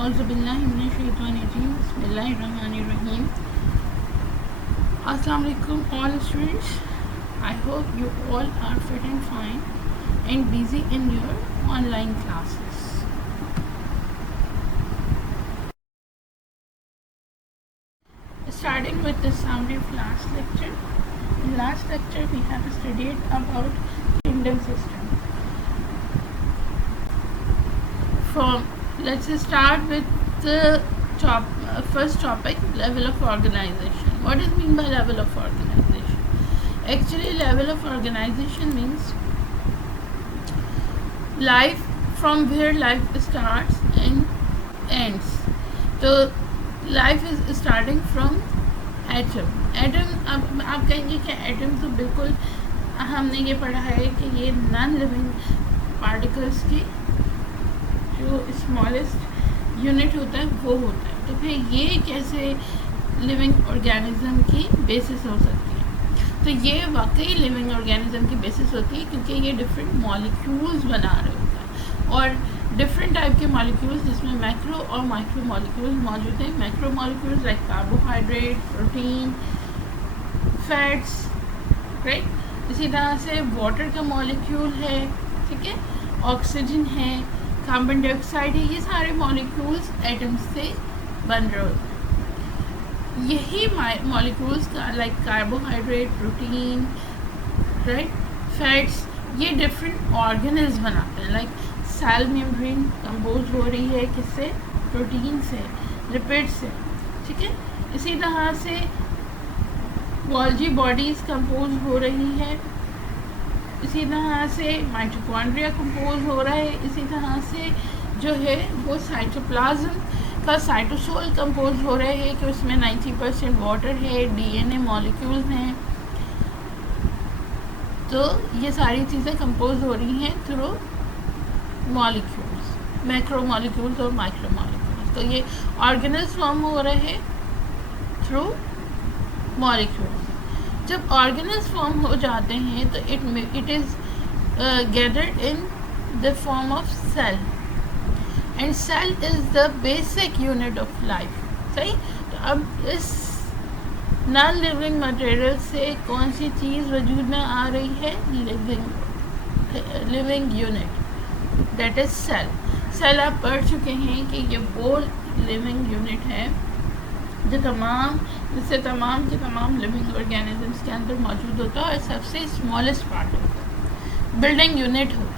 औज़ुबिल्लाहिमिनश्शैतानिर्रजीम बिस्मिल्लाहिर्रहमानिर्रहीम. Assalamu alaikum all students. I hope you all are fit and fine and busy in your online classes. Starting with the summary of last lecture. In last lecture we have studied about kingdom system. Let's start with the first topic, level of organization. What is mean by level of organization? Actually, level of organization means life, from where life starts and ends. So life is starting from atom. अब आप कहेंगे कि atom तो बिल्कुल हमने ये पढ़ा है कि ये नॉन लिविंग पार्टिकल्स की जो स्मॉलेस्ट यूनिट होता है वो होता है. तो फिर ये कैसे लिविंग ऑर्गेनिज्म की बेसिस हो सकती है? तो ये वाकई लिविंग ऑर्गेनिज्म की बेसिस होती है क्योंकि ये डिफरेंट मॉलिक्यूल्स बना रहे होते हैं और डिफरेंट टाइप के मॉलिक्यूल्स जिसमें मैक्रो और माइक्रो मॉलिक्यूल्स मौजूद हैं. Macro molecules like carbohydrate, protein, fats, right. इसी तरह से वाटर का मॉलिक्यूल है, ठीक है, ऑक्सीजन है, कार्बन डाइऑक्साइड है. ये सारे मॉलिक्यूल्स एटम्स से बन रहे होते हैं. यही molecules like carbohydrate, protein, right, fats, ये डिफरेंट ऑर्गेनल्स बनाते हैं. लाइक सेल मेम्ब्रेन कंपोज हो रही है किससे? प्रोटीन से, लिपिड से, ठीक है. इसी तरह से गोल्जी बॉडीज़ कंपोज हो रही है. इसी तरह से माइटोकॉन्ड्रिया कंपोज हो रहा है. इसी तरह से जो है वो साइटोप्लाज्म का साइटोसोल कंपोज हो रहे हैं कि उसमें 90% वाटर है, डीएनए मॉलिक्यूल्स हैं. तो ये सारी चीज़ें कंपोज हो रही हैं थ्रू मॉलिक्यूल्स, मैक्रो मॉलिक्यूल्स और माइक्रो मॉलिक्यूल्स. तो ये ऑर्गेनल्स फॉर्म हो रहे हैं थ्रू मॉलिक्यूल्स. जब ऑर्गेनल्स फॉर्म हो जाते हैं तो it is gathered in the form of cell and cell is the basic unit of life. सही. तो अब इस नॉन लिविंग मटेरियल से कौन सी चीज़ वजूद में आ रही है? Living unit, that is cell. Cell आप पढ़ चुके हैं कि ये वो लिविंग यूनिट है जिससे तमाम के तमाम लिविंग ऑर्गेनिजम्स के अंदर मौजूद होता है और सबसे स्मॉलेस्ट पार्ट होता है, बिल्डिंग यूनिट होता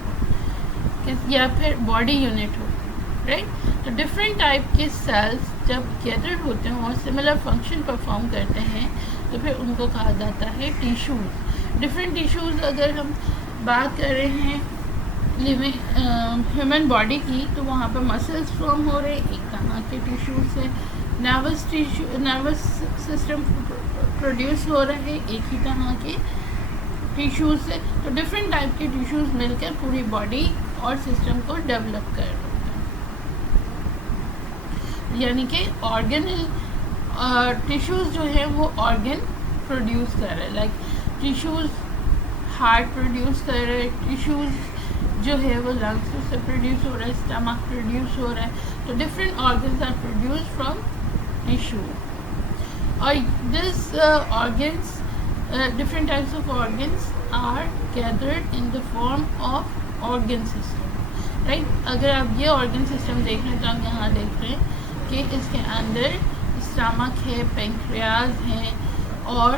है या फिर बॉडी यूनिट होता है, राइट. तो डिफरेंट टाइप के सेल्स जब गैदर्ड होते हैं और सिमिलर फंक्शन परफॉर्म करते हैं तो फिर उनको कहा जाता है टिश्यूज़. डिफरेंट टिश्यूज़ अगर हम बात कर रहे हैं लिविंग ह्यूमन बॉडी की तो वहाँ पर मसल्स फॉर्म हो रहे एक तरह के टिश्यूज से. नर्वस सिस्टम प्रोड्यूस हो रहे एक ही तरह के टिश्यूज से. तो डिफरेंट टाइप के टिश्यूज मिलकर पूरी बॉडी और सिस्टम को डेवलप कर रहे होते हैं. यानी कि ऑर्गेनल टिश्यूज जो है वो ऑर्गन प्रोड्यूस कर रहे हैं. लाइक टिश्यूज हार्ट प्रोड्यूस कर रहे हैं, टिश्यूज जो है वो लंग्स से प्रोड्यूस हो रहा है, स्टमक प्रोड्यूस हो रहा है. तो different organs are produce from tissue और this organs different types of organs are gathered in the form of organ system, right. अगर आप ये ऑर्गन सिस्टम देख रहे हैं तो हम यहाँ देख रहे हैं कि इसके अंदर स्टमक है, पेंक्रियाज है और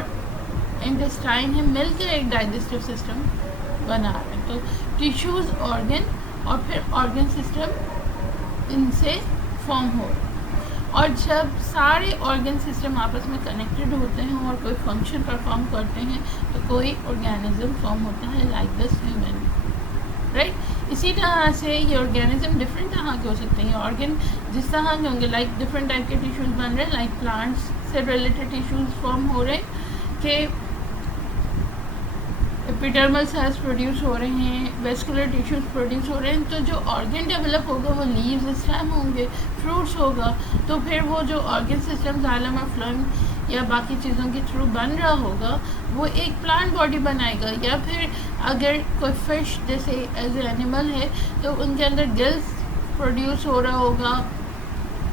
इंटेस्टाइन है, मिलकर एक डाइजेस्टिव सिस्टम बना रहे हैं. तो टिश्यूज़, ऑर्गन और फिर ऑर्गन सिस्टम इनसे फॉर्म हो रहे हैं. और जब सारे ऑर्गन सिस्टम आपस में कनेक्टेड होते हैं और कोई फंक्शन परफॉर्म करते हैं तो कोई ऑर्गेनिज्म फॉर्म होता है लाइक दिस ह्यूमन, राइट. इसी तरह से ये ऑर्गेनिज्म डिफरेंट तरह के हो सकते हैं. ऑर्गन जिस तरह के होंगे लाइक डिफरेंट टाइप के टिश्यूज़ बन रहे हैं. लाइक प्लांट्स से रिलेटेड टिश्यूज़ फॉर्म हो रहे हैं कि एपिडर्मल सेल्स प्रोड्यूस हो रहे हैं, वेस्कुलर टिश्यूज प्रोड्यूस हो रहे हैं. तो जो ऑर्गन डेवलप होगा वो लीव्स इस टाइम होंगे, फ्रूट्स होगा. तो फिर वो जो ऑर्गन सिस्टम जाइलम और फ्लोएम या बाकी चीज़ों के थ्रू बन रहा होगा वो एक प्लांट बॉडी बनाएगा. या फिर अगर कोई फिश जैसे एज ए एनिमल है तो उनके अंदर गिल्स प्रोड्यूस हो रहा होगा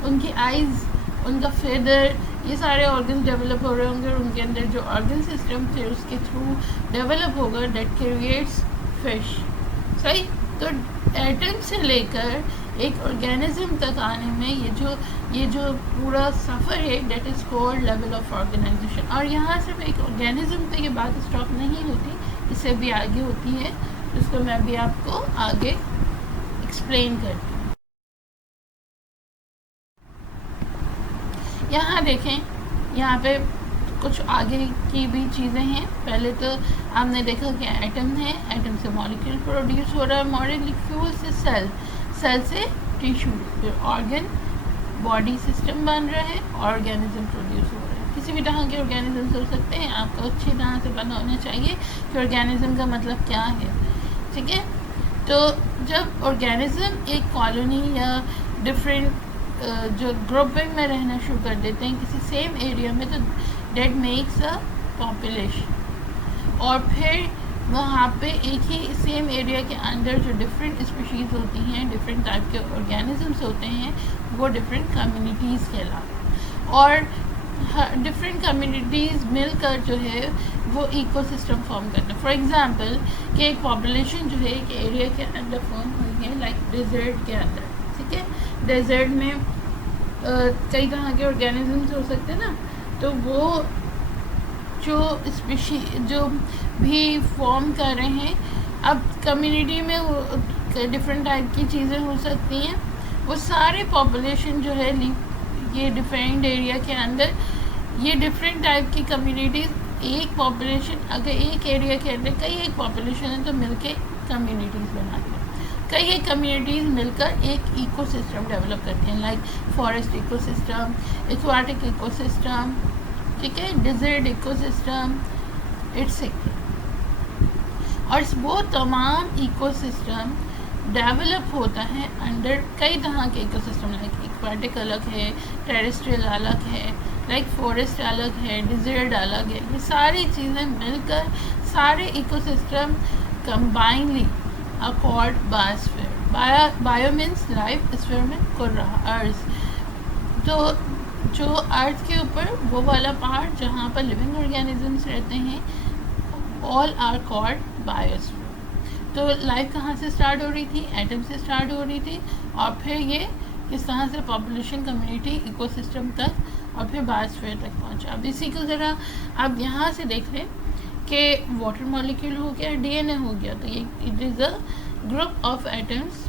उनकी आइज़, उनका फेदर, ये सारे ऑर्गन्स डेवलप हो रहे होंगे और उनके अंदर जो ऑर्गन सिस्टम फिर उसके थ्रू डेवलप होगा डेट क्रिएट्स फिश। सही। तो एटम से लेकर एक ऑर्गेनिज्म तक आने में ये जो पूरा सफ़र है that is called level of organisation. और यहाँ सिर्फ एक ऑर्गेनिज्म पे ये बात स्टॉप नहीं होती, इससे भी आगे होती है, जिसको मैं भी आपको आगे एक्सप्लेन करती हूँ। यहाँ देखें, यहाँ पे कुछ आगे की भी चीज़ें हैं। पहले तो आपने देखा कि एटम है, एटम से मॉलिक्यूल प्रोड्यूस हो रहा है, मॉलिक्यूल से सेल, सेल से टिश्यू, फिर ऑर्गन, बॉडी सिस्टम बन रहा है, ऑर्गेनिज्म प्रोड्यूस हो रहा है। किसी भी तरह के ऑर्गेनिज्म हो सकते हैं, आपको अच्छी तरह से पता होना चाहिए कि ऑर्गेनिज्म का मतलब क्या है। ठीक है। तो जब ऑर्गेनिज्म एक कॉलोनी या डिफरेंट जो ग्रुपिंग में रहना शुरू कर देते हैं किसी सेम एरिया में, तो डेट मेक्स अ पॉपुलेशन। और फिर वहाँ पे एक ही सेम एरिया के अंदर जो डिफरेंट स्पीशीज़ होती हैं, डिफरेंट टाइप के ऑर्गेनिजम्स होते हैं, वो डिफरेंट कम्युनिटीज़ कहलाते। और डिफरेंट कम्युनिटीज़ मिलकर जो है वो इकोसिस्टम फॉर्म करते हैं। फॉर एग्जांपल कि एक पॉपुलेशन जो है एक एरिया के अंदर फॉर्म हुई है, लाइक डेजर्ट के अंदर। ठीक है। डेजर्ट में कई तरह के ऑर्गेनिजम्स हो सकते हैं ना, तो वो जो स्पीशी जो भी फॉर्म कर रहे हैं, अब कम्युनिटी में डिफरेंट टाइप की चीज़ें हो सकती हैं। वो सारे पॉपुलेशन जो है ये डिफरेंट एरिया के अंदर, ये डिफरेंट टाइप की कम्युनिटीज़, एक पॉपुलेशन अगर एक एरिया के अंदर कई एक पॉपुलेशन है तो मिलके कम्युनिटीज़ बनाती हैं। कई एक कम्युनिटीज़ मिलकर एक इकोसिस्टम डेवलप करते हैं, like forest ecosystem, aquatic ecosystem, ठीक है, डेजर्ट इकोसिस्टम एटसेट्रा। और वो तमाम इकोसिस्टम डेवलप होता है अंडर कई तरह के इकोसिस्टम, लाइक एक्वाटिक अलग है, टेरेस्ट्रियल अलग है, लाइक फॉरेस्ट अलग है, डेजर्ट अलग है। ये सारी चीज़ें मिलकर सारे ecosystem combinedly called biosphere. Bio means life, sphere में कर रहा अर्थ। तो जो अर्थ के ऊपर वो वाला पार्ट जहाँ पर लिविंग ऑर्गेनिजम्स रहते हैं, ऑल आर कॉल्ड बायोस्फीयर। तो लाइफ कहाँ से स्टार्ट हो रही थी? एटम से स्टार्ट हो रही थी, और फिर ये किस तरह से पॉपुलेशन, कम्युनिटी, इकोसिस्टम तक, और फिर बायोस्फीयर तक पहुँचा। अब इसी को ज़रा आप यहाँ से देख लें कि वाटर मॉलिक्यूल हो गया, डीएनए हो गया, तो ये it is a group of atoms,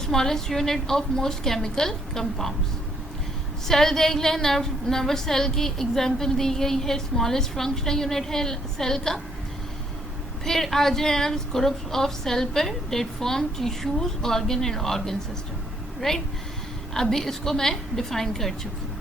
smallest unit of most chemical compounds. Cell देख लें, नर्वस सेल की एग्जांपल दी गई है, स्मॉलेस्ट फंक्शनल यूनिट है सेल का। फिर आ जाए आप ग्रुप्स ऑफ सेल पर, that form tissues, organ and organ system, right. अभी इसको मैं डिफाइन कर चुकी हूँ।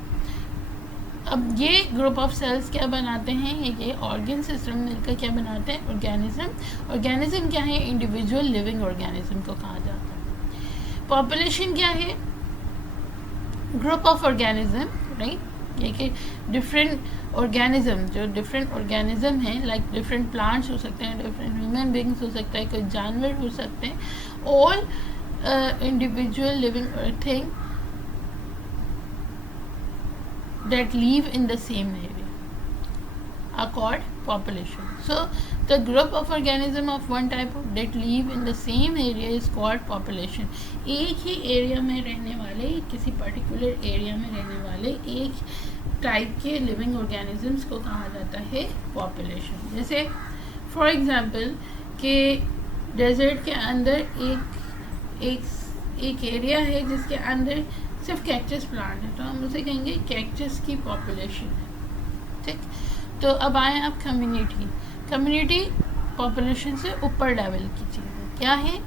अब ये ग्रुप ऑफ सेल्स क्या बनाते हैं, ये ऑर्गन सिस्टम मिलकर क्या बनाते हैं? ऑर्गेनिज्म। ऑर्गेनिज्म क्या है? इंडिविजुअल लिविंग ऑर्गेनिज्म को कहा जाता है। पॉपुलेशन क्या है? Group of organism, right. ये कि डिफरेंट ऑर्गेनिज्म, जो डिफरेंट ऑर्गेनिज्म हैं, लाइक डिफरेंट प्लांट्स हो सकते हैं, डिफरेंट ह्यूमन बींग्स हो सकता है, कोई जानवर हो सकते हैं, all individual living thing that live in the same area are called population. So the group of organism of one type of that live in the same area is called population. एक ही area में रहने वाले, किसी particular area में रहने वाले एक type के लिविंग ऑर्गेनिजम्स को कहा जाता है पॉपुलेशन। जैसे फॉर एग्जांपल कि डेजर्ट के अंदर एक एरिया है जिसके अंदर सिर्फ कैक्टस प्लांट है, तो हम उसे कहेंगे कैक्टस की पॉपुलेशन है। ठीक। तो अब आए आप कम्युनिटी पॉपुलेशन से ऊपर लेवल की चीज़ है। क्या है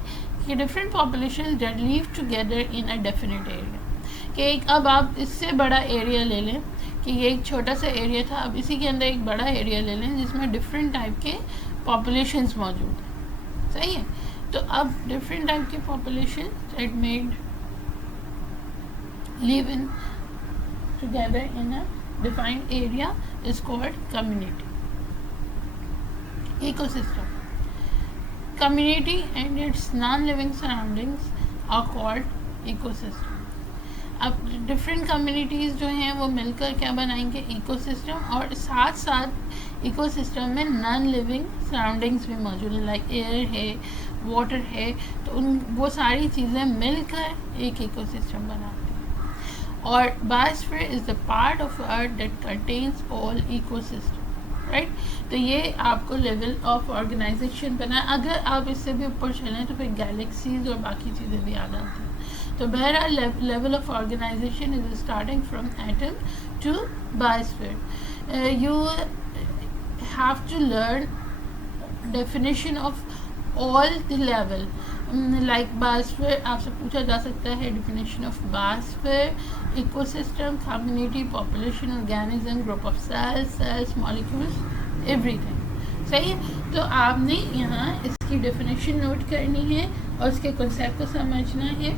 कि different population that live together in a definite area. कि एक, अब आप इससे बड़ा एरिया ले लें कि ये एक छोटा सा एरिया था, अब इसी के अंदर एक बड़ा एरिया ले लें जिसमें डिफरेंट टाइप के पॉपुलेशंस मौजूद हैं। सही है। तो अब डिफरेंट टाइप के population that made live in together in a defined area is called community. Ecosystem. Community and its non-living surroundings are called ecosystem. अब डिफरेंट कम्युनिटीज़ जो हैं वो मिलकर क्या बनाएंगे, इकोसिस्टम, और साथ साथ इकोसिस्टम में नॉन लिविंग सराउंडिंग्स भी मौजूद है, लाइक एयर है, वाटर है, तो उन वो सारी चीज़ें मिलकर एक इकोसिस्टम बनाती हैं। और biosphere is the part of earth that contains all ecosystem, right. तो ये आपको लेवल ऑफ ऑर्गेनाइजेशन बना। अगर आप इससे भी ऊपर चलें तो फिर गैलेक्सीज और बाकी चीज़ें भी आ जाती हैं। तो बहरहाल level of organisation is starting from atom to biosphere. You have to learn definition of all the level, like biosphere आपसे पूछा जा सकता है definition of biosphere, ecosystem, community, population, organism, group of cells, molecules, everything. सही है। तो आपने यहाँ इसकी डेफिनेशन नोट करनी है और इसके कॉन्सेप्ट को समझना है।